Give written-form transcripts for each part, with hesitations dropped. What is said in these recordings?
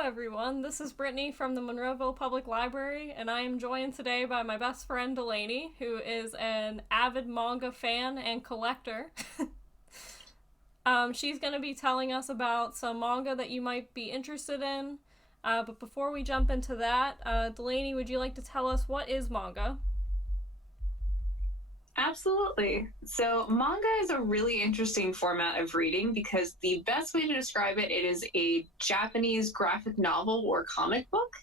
Hello, everyone. This is Brittany from the Monroeville Public Library, and I am joined today by my best friend Delaney, who is an avid manga fan and collector. She's going to be telling us about some manga that you might be interested in. But before we jump into that, Delaney, would you like to tell us what is manga? Absolutely. So, manga is a really interesting format of reading because the best way to describe it, it is a Japanese graphic novel or comic book.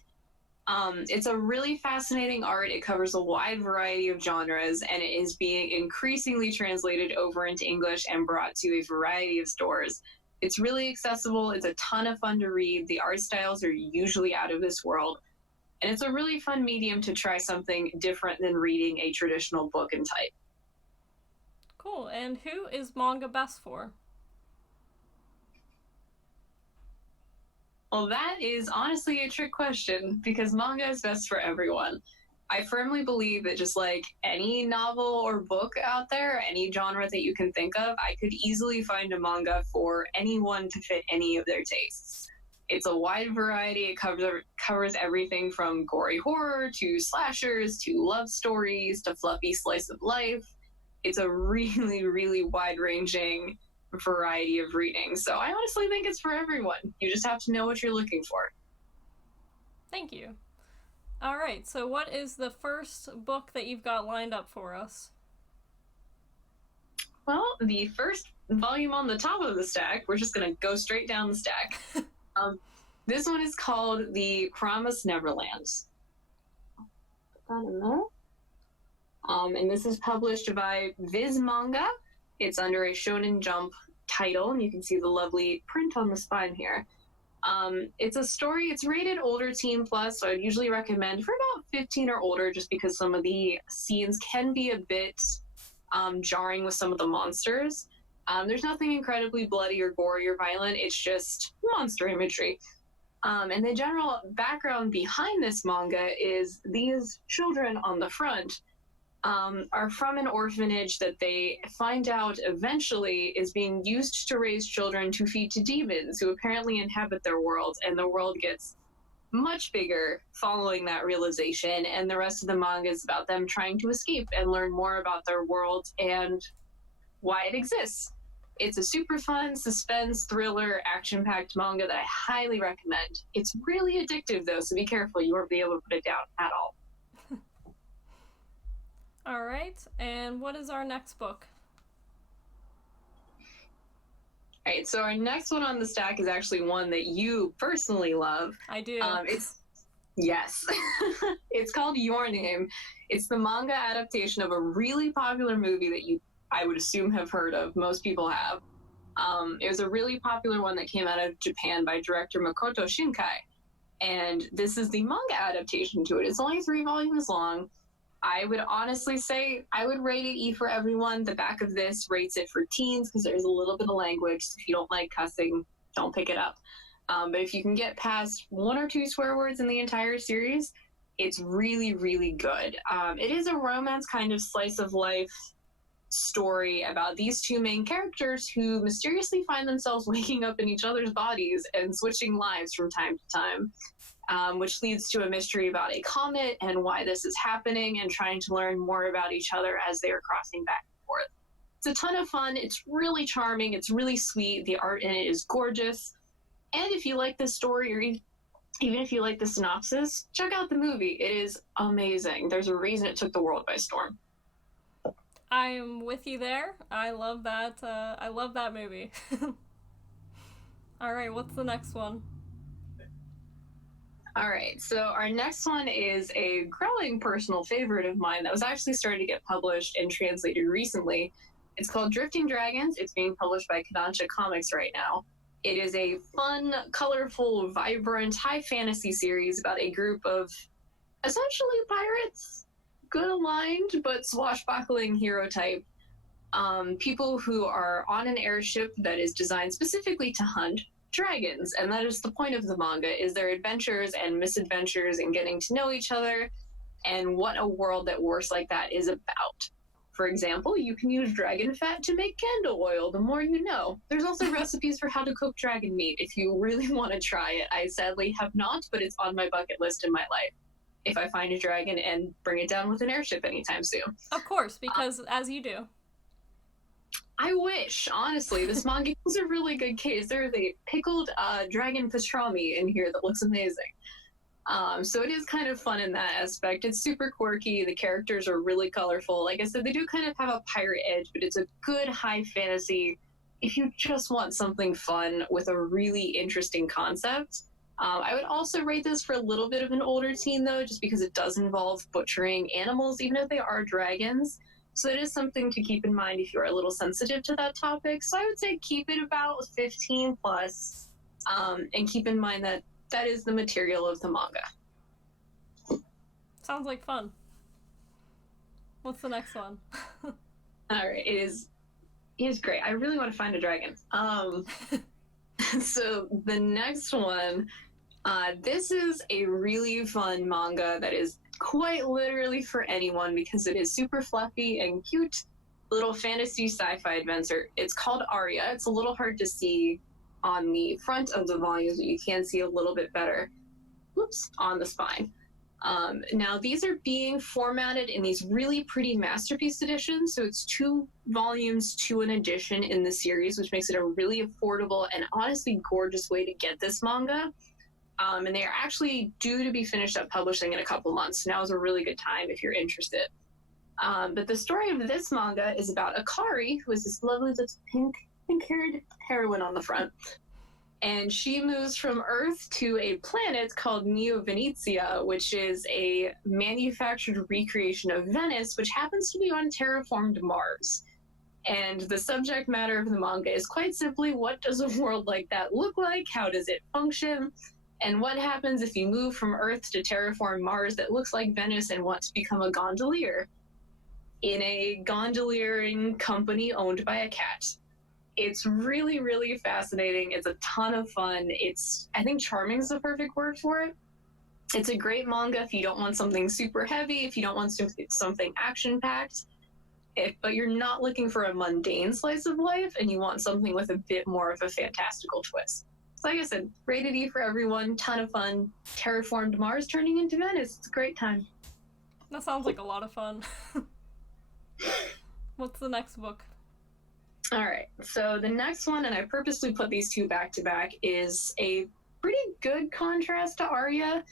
It's a really fascinating art. It covers a wide variety of genres and it is being increasingly translated over into English and brought to a variety of stores. It's really accessible. It's a ton of fun to read. The art styles are usually out of this world. And it's a really fun medium to try something different than reading a traditional book and type. Cool. And who is manga best for? Well, that is honestly a trick question because manga is best for everyone. I firmly believe that just like any novel or book out there, any genre that you can think of, I could easily find a manga for anyone to fit any of their tastes. It's a wide variety. It covers everything from gory horror to slashers to love stories to fluffy slice of life. It's a really, really wide ranging variety of reading. So I honestly think it's for everyone. You just have to know what you're looking for. Thank you. All right, so what is the first book that you've got lined up for us? Well, the first volume on the top of the stack, we're just going to go straight down the stack. This one is called The Promised Neverland. Put that in there. And this is published by Viz Manga. It's under a Shonen Jump title, and you can see the lovely print on the spine here. It's a story, it's rated older teen plus, so I'd usually recommend for about 15 or older just because some of the scenes can be a bit jarring with some of the monsters. There's nothing incredibly bloody or gory or violent, it's just monster imagery. And the general background behind this manga is these children on the front are from an orphanage that they find out eventually is being used to raise children to feed to demons who apparently inhabit their world, and the world gets much bigger following that realization, and the rest of the manga is about them trying to escape and learn more about their world and why it exists. It's a super fun, suspense, thriller, action-packed manga that I highly recommend. It's really addictive though, so be careful, you won't be able to put it down at all. All right, and what is our next book? All right, so our next one on the stack is actually one that you personally love. I do. Yes, it's called Your Name. It's the manga adaptation of a really popular movie that I would assume, have heard of. Most people have. It was a really popular one that came out of Japan by director Makoto Shinkai, and this is the manga adaptation to it. It's only 3 volumes long. I would honestly say I would rate it E for everyone. The back of this rates it for teens because there's a little bit of language. So if you don't like cussing, don't pick it up. But if you can get past 1 or 2 swear words in the entire series, it's really, really good. It is a romance kind of slice of life story about these 2 main characters who mysteriously find themselves waking up in each other's bodies and switching lives from time to time. Which leads to a mystery about a comet and why this is happening, and trying to learn more about each other as they are crossing back and forth. It's a ton of fun. It's really charming. It's really sweet. The art in it is gorgeous. And if you like the story, or even if you like the synopsis, check out the movie. It is amazing. There's a reason it took the world by storm. I'm with you there. I love that. I love that movie. All right, what's the next one? All right, so our next one is a growing personal favorite of mine that was actually starting to get published and translated recently. It's called Drifting Dragons. It's being published by Kodansha Comics right now. It is a fun, colorful, vibrant, high fantasy series about a group of essentially pirates, good aligned, but swashbuckling hero type. People who are on an airship that is designed specifically to hunt dragons, and that is the point of the manga, is their adventures and misadventures and getting to know each other and what a world that works like that is about. For example, you can use dragon fat to make candle oil, the more you know. There's also recipes for how to cook dragon meat if you really want to try it. I sadly have not, but it's on my bucket list in my life. If I find a dragon and bring it down with an airship anytime soon. Of course, because as you do. I wish, honestly. This manga is a really good case. There's a pickled dragon pastrami in here that looks amazing. So it is kind of fun in that aspect. It's super quirky. The characters are really colorful. Like I said, they do kind of have a pirate edge, but it's a good high fantasy. If you just want something fun with a really interesting concept, I would also rate this for a little bit of an older teen, though, just because it does involve butchering animals, even if they are dragons. So it is something to keep in mind if you're a little sensitive to that topic. So I would say keep it about 15 plus, and keep in mind that that is the material of the manga. Sounds like fun. What's the next one? All right, it is great. I really want to find a dragon. So the next one, this is a really fun manga that is quite literally for anyone because it is super fluffy and cute, little fantasy sci-fi adventure. It's called Aria. It's a little hard to see on the front of the volume, but you can see a little bit better on the spine. Now, these are being formatted in these really pretty masterpiece editions, so it's 2 volumes to an edition in the series, which makes it a really affordable and honestly gorgeous way to get this manga. And they are actually due to be finished up publishing in a couple months. Now is a really good time if you're interested. But the story of this manga is about Akari, who is this lovely little pink-haired heroine on the front. And she moves from Earth to a planet called Neo Venetia, which is a manufactured recreation of Venice, which happens to be on terraformed Mars. And the subject matter of the manga is quite simply, what does a world like that look like? How does it function? And what happens if you move from Earth to terraform Mars that looks like Venice and want to become a gondolier in a gondoliering company owned by a cat? It's really, really fascinating. It's a ton of fun. I think charming is the perfect word for it. It's a great manga if you don't want something super heavy, if you don't want something action-packed, but you're not looking for a mundane slice of life and you want something with a bit more of a fantastical twist. So like I said, rated E for everyone, ton of fun. Terraformed Mars turning into Venice. It's a great time. That sounds like a lot of fun. What's the next book? All right, so the next one, and I purposely put these 2 back to back, is a pretty good contrast to Aria.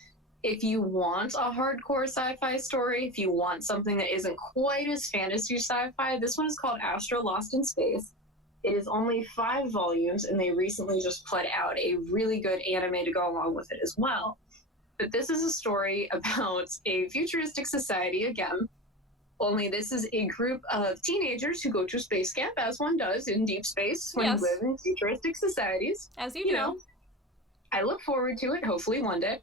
If you want a hardcore sci-fi story, if you want something that isn't quite as fantasy sci-fi, this one is called Astro Lost in Space. It is only 5 volumes, and they recently just put out a really good anime to go along with it as well. But this is a story about a futuristic society again. Only this is a group of teenagers who go to space camp, as one does in deep space when you live in futuristic societies. As you do. Know, I look forward to it, hopefully one day.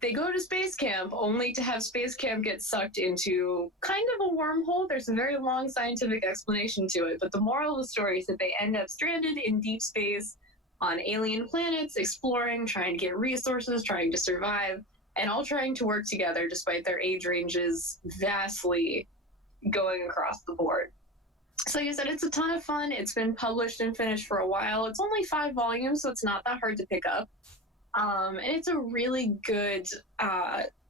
They go to space camp only to have space camp get sucked into kind of a wormhole. There's a very long scientific explanation to it, but the moral of the story is that they end up stranded in deep space on alien planets, exploring, trying to get resources, trying to survive, and all trying to work together despite their age ranges vastly going across the board. So like I said, it's a ton of fun. It's been published and finished for a while. It's only 5 volumes, so it's not that hard to pick up. And it's a really good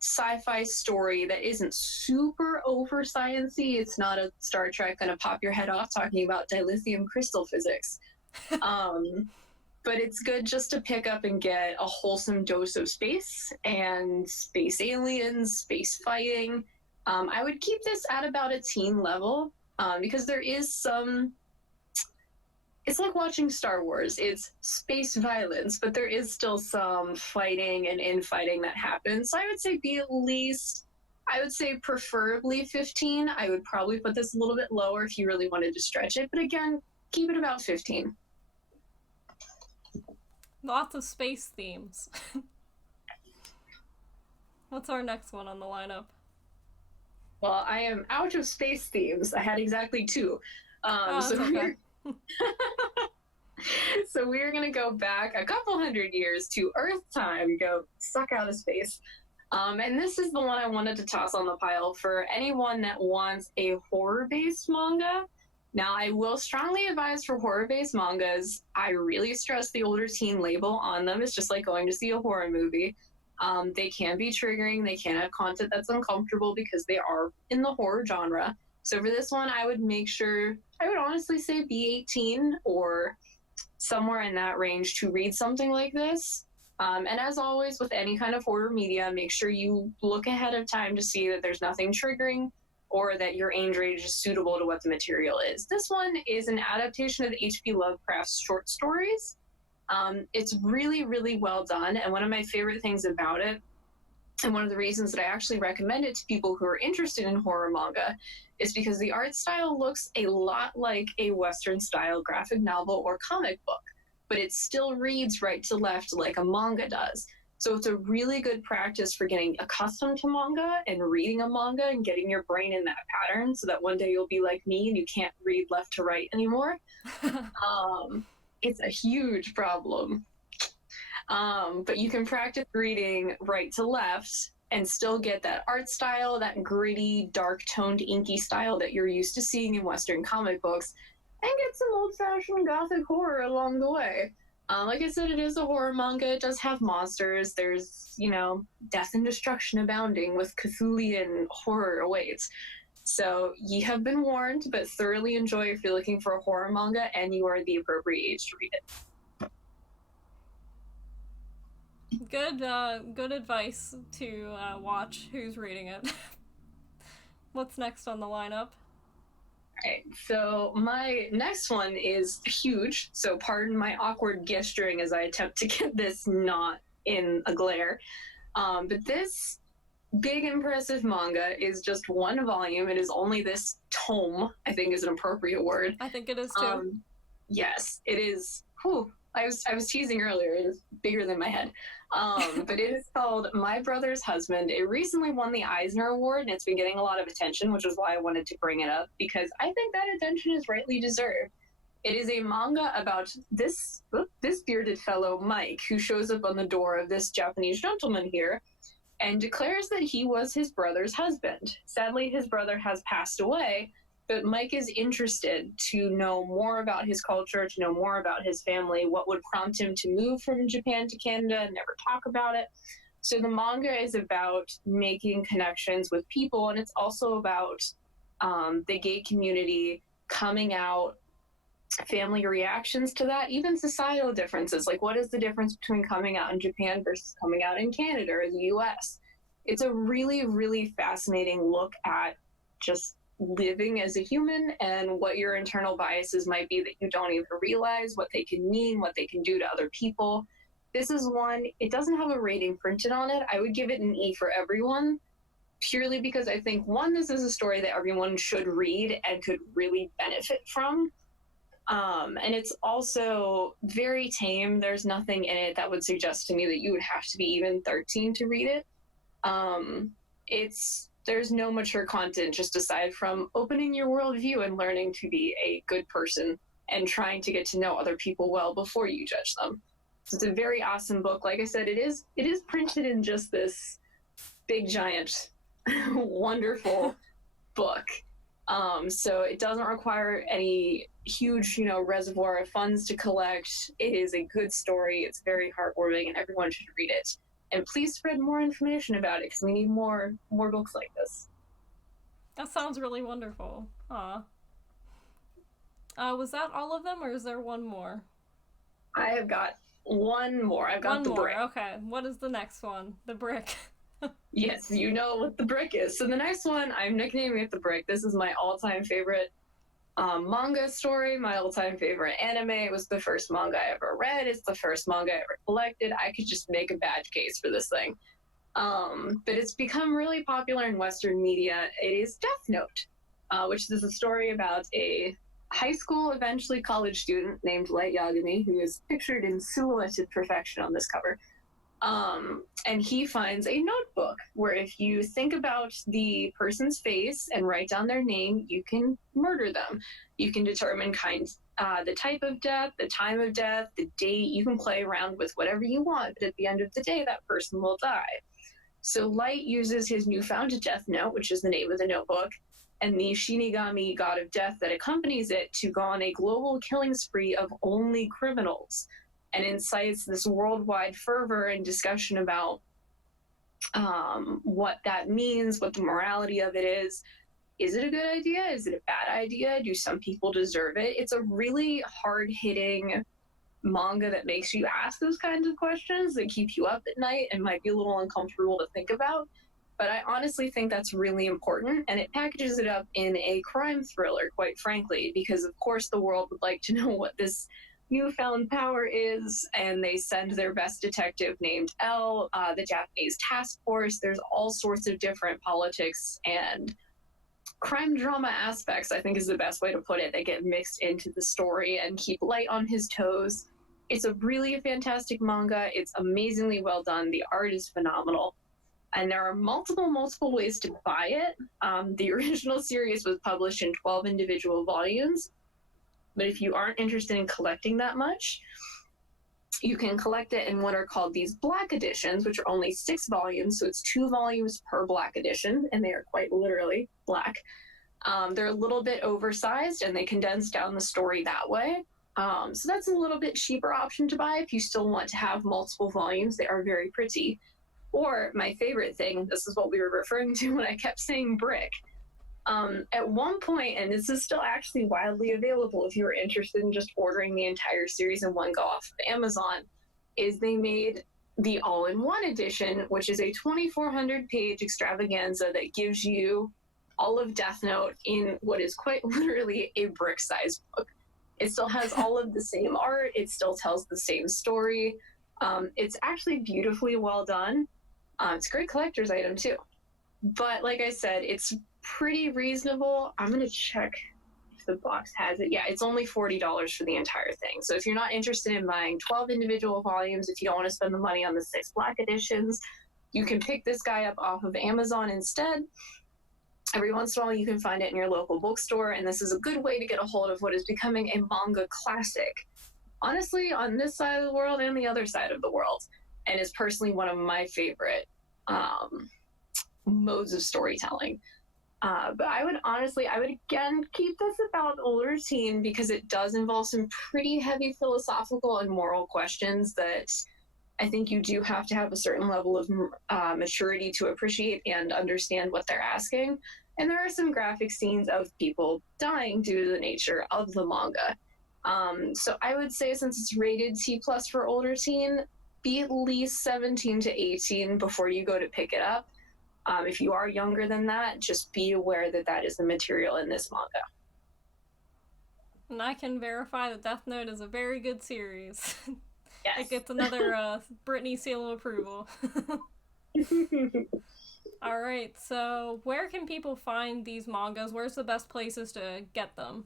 sci-fi story that isn't super over science-y. It's not a Star Trek gonna pop your head off talking about dilithium crystal physics. But it's good just to pick up and get a wholesome dose of space and space aliens, space fighting. I would keep this at about a teen level because there is some... It's like watching Star Wars. It's space violence, but there is still some fighting and infighting that happens. So I would say be at least, I would say preferably 15. I would probably put this a little bit lower if you really wanted to stretch it. But again, keep it about 15. Lots of space themes. What's our next one on the lineup? Well, I am out of space themes. I had exactly 2. So we're going to go back a couple hundred years to Earth time, go suck out of space. And this is the one I wanted to toss on the pile for anyone that wants a horror-based manga. Now, I will strongly advise for horror-based mangas, I really stress the older teen label on them. It's just like going to see a horror movie. They can be triggering. They can have content that's uncomfortable because they are in the horror genre. So for this one, I would make sure, I would honestly say be 18 or somewhere in that range to read something like this. And as always, with any kind of horror media, make sure you look ahead of time to see that there's nothing triggering or that your age range is suitable to what the material is. This one is an adaptation of H.P. Lovecraft's short stories. It's really, really well done. And one of my favorite things about it, and one of the reasons that I actually recommend it to people who are interested in horror manga, is because the art style looks a lot like a Western style graphic novel or comic book, but it still reads right to left like a manga does. So it's a really good practice for getting accustomed to manga and reading a manga and getting your brain in that pattern so that one day you'll be like me and you can't read left to right anymore. It's a huge problem. But you can practice reading right to left and still get that art style, that gritty, dark-toned, inky style that you're used to seeing in Western comic books, and get some old-fashioned gothic horror along the way. Like I said, it is a horror manga. It does have monsters. There's, death and destruction abounding with Cthulhian horror awaits. So ye have been warned, but thoroughly enjoy if you're looking for a horror manga and you are the appropriate age to read it. Good advice to watch who's reading it. What's next on the lineup? All right, so my next one is huge, so pardon my awkward gesturing as I attempt to get this not in a glare. But this big, impressive manga is just one volume. It is only this tome, I think is an appropriate word. I think it is too. Yes, it is. Whew, I was teasing earlier. It is bigger than my head. But it is called My Brother's Husband. It recently won the Eisner Award, and it's been getting a lot of attention, which is why I wanted to bring it up, because I think that attention is rightly deserved. It is a manga about this bearded fellow, Mike, who shows up on the door of this Japanese gentleman here and declares that he was his brother's husband. Sadly, his brother has passed away, but Mike is interested to know more about his culture, to know more about his family, what would prompt him to move from Japan to Canada and never talk about it. So the manga is about making connections with people, and it's also about the gay community coming out, family reactions to that, even societal differences. Like, what is the difference between coming out in Japan versus coming out in Canada or the US? It's a really, really fascinating look at just living as a human and what your internal biases might be that you don't even realize, what they can mean, what they can do to other people. This is one, it doesn't have a rating printed on it. I would give it an E for everyone, purely because I think, one, this is a story that everyone should read and could really benefit from. And it's also very tame. There's nothing in it that would suggest to me that you would have to be even 13 to read it. There's no mature content just aside from opening your worldview and learning to be a good person and trying to get to know other people well before you judge them. So it's a very awesome book. Like I said, it is printed in just this big, giant, wonderful book. So it doesn't require any huge, reservoir of funds to collect. It is a good story. It's very heartwarming, and everyone should read it. And please spread more information about it, because we need more books like this. That sounds really wonderful. Aw. Was that all of them, or is there one more? I have got one more. I've got the brick. Okay. What is the next one? The brick. Yes, you know what the brick is. So the next one, I'm nicknaming it the brick. This is my all-time favorite manga story, my all-time favorite anime. It was the first manga I ever read. It's the first manga I ever collected. I could just make a badge case for this thing. But it's become really popular in Western media. It is Death Note, which is a story about a high school, eventually college student named Light Yagami, who is pictured in silhouetted perfection on this cover. And he finds a notebook where if you think about the person's face and write down their name, you can murder them. You can determine the type of death, the time of death, the date. You can play around with whatever you want, but at the end of the day, that person will die. So Light uses his newfound Death Note, which is the name of the notebook, and the Shinigami, god of death, that accompanies it to go on a global killing spree of only criminals, and incites this worldwide fervor and discussion about what that means, what the morality of it is. Is it a good idea? Is it a bad idea? Do some people deserve it? It's a really hard-hitting manga that makes you ask those kinds of questions that keep you up at night and might be a little uncomfortable to think about. But I honestly think that's really important, and it packages it up in a crime thriller, quite frankly, because of course the world would like to know what this newfound power is, and they send their best detective named L, the Japanese task force. There's all sorts of different politics and crime drama aspects, I think is the best way to put it, that get mixed into the story and keep Light on his toes. It's a really fantastic manga. It's amazingly well done. The art is phenomenal. And there are multiple ways to buy it. The original series was published in 12 individual volumes. But if you aren't interested in collecting that much, you can collect it in what are called these black editions, which are only 6 volumes. So it's 2 volumes per black edition, and they are quite literally black. They're a little bit oversized, and they condense down the story that way. So that's a little bit cheaper option to buy if you still want to have multiple volumes. They are very pretty. Or my favorite thing, this is what we were referring to when I kept saying brick. At one point, and this is still actually widely available if you were interested in just ordering the entire series in one go off of Amazon, is they made the all-in-one edition, which is a 2,400-page extravaganza that gives you all of Death Note in what is quite literally a brick-sized book. It still has all of the same art. It still tells the same story. It's actually beautifully well done. It's a great collector's item, too. But like I said, it's pretty reasonable. I'm going to check if the box has it. Yeah, it's only $40 for the entire thing. So if you're not interested in buying 12 individual volumes, if you don't want to spend the money on the 6 black editions, you can pick this guy up off of Amazon instead. Every once in a while, you can find it in your local bookstore, and this is a good way to get a hold of what is becoming a manga classic. Honestly, on this side of the world and the other side of the world, and is personally one of my favorite modes of storytelling. But I would again keep this about older teen, because it does involve some pretty heavy philosophical and moral questions that I think you do have to have a certain level of maturity to appreciate and understand what they're asking. And there are some graphic scenes of people dying due to the nature of the manga. So I would say, since it's rated T+ for older teen, be at least 17 to 18 before you go to pick it up. If you are younger than that, just be aware that that is the material in this manga. And I can verify that Death Note is a very good series. Yes. It gets another Brittany seal of approval. Alright, so where can people find these mangas? Where's the best places to get them?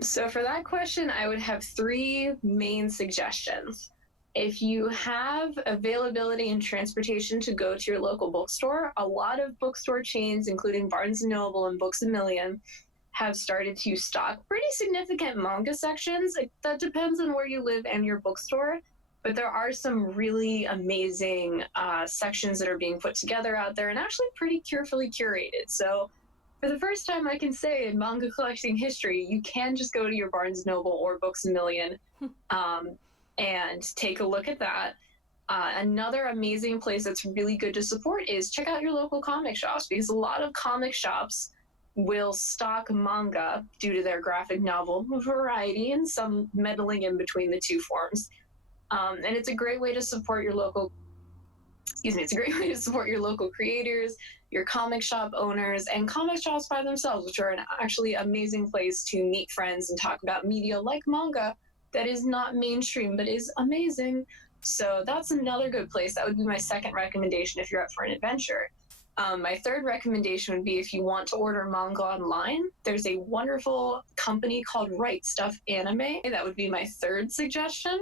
So for that question, I would have 3 main suggestions. If you have availability and transportation to go to your local bookstore, a lot of bookstore chains, including Barnes & Noble and Books A Million, have started to stock pretty significant manga sections. That depends on where you live and your bookstore, but there are some really amazing sections that are being put together out there, and actually pretty carefully curated. So for the first time, I can say in manga collecting history, you can just go to your Barnes & Noble or Books A Million and take a look at that. Another amazing place that's really good to support is check out your local comic shops, because a lot of comic shops will stock manga due to their graphic novel variety and some meddling in between the two forms. And it's a great way to support your local creators, your comic shop owners, and comic shops by themselves, which are an actually amazing place to meet friends and talk about media like manga that is not mainstream but is amazing. So that's another good place. That would be my second recommendation if you're up for an adventure. My third recommendation would be, if you want to order manga online, there's a wonderful company called Right Stuff Anime. That would be my third suggestion.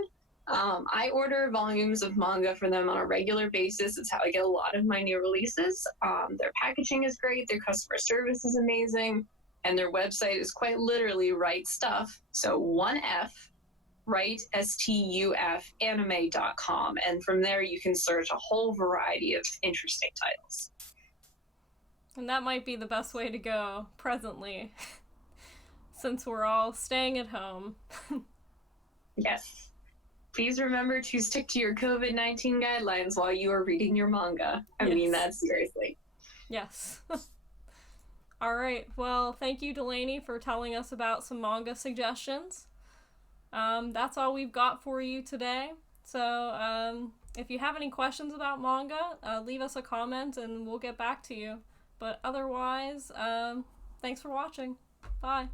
I order volumes of manga for them on a regular basis. It's how I get a lot of my new releases. Their packaging is great, their customer service is amazing, and their website is quite literally Right Stuff, so 1F, right, STUF, anime.com. And from there, you can search a whole variety of interesting titles. And that might be the best way to go presently, since we're all staying at home. Yes. Please remember to stick to your COVID-19 guidelines while you are reading your manga. I mean that seriously. Yes. All right. Well, thank you, Delaney, for telling us about some manga suggestions. That's all we've got for you today. So, if you have any questions about manga, leave us a comment and we'll get back to you. But otherwise, thanks for watching. Bye.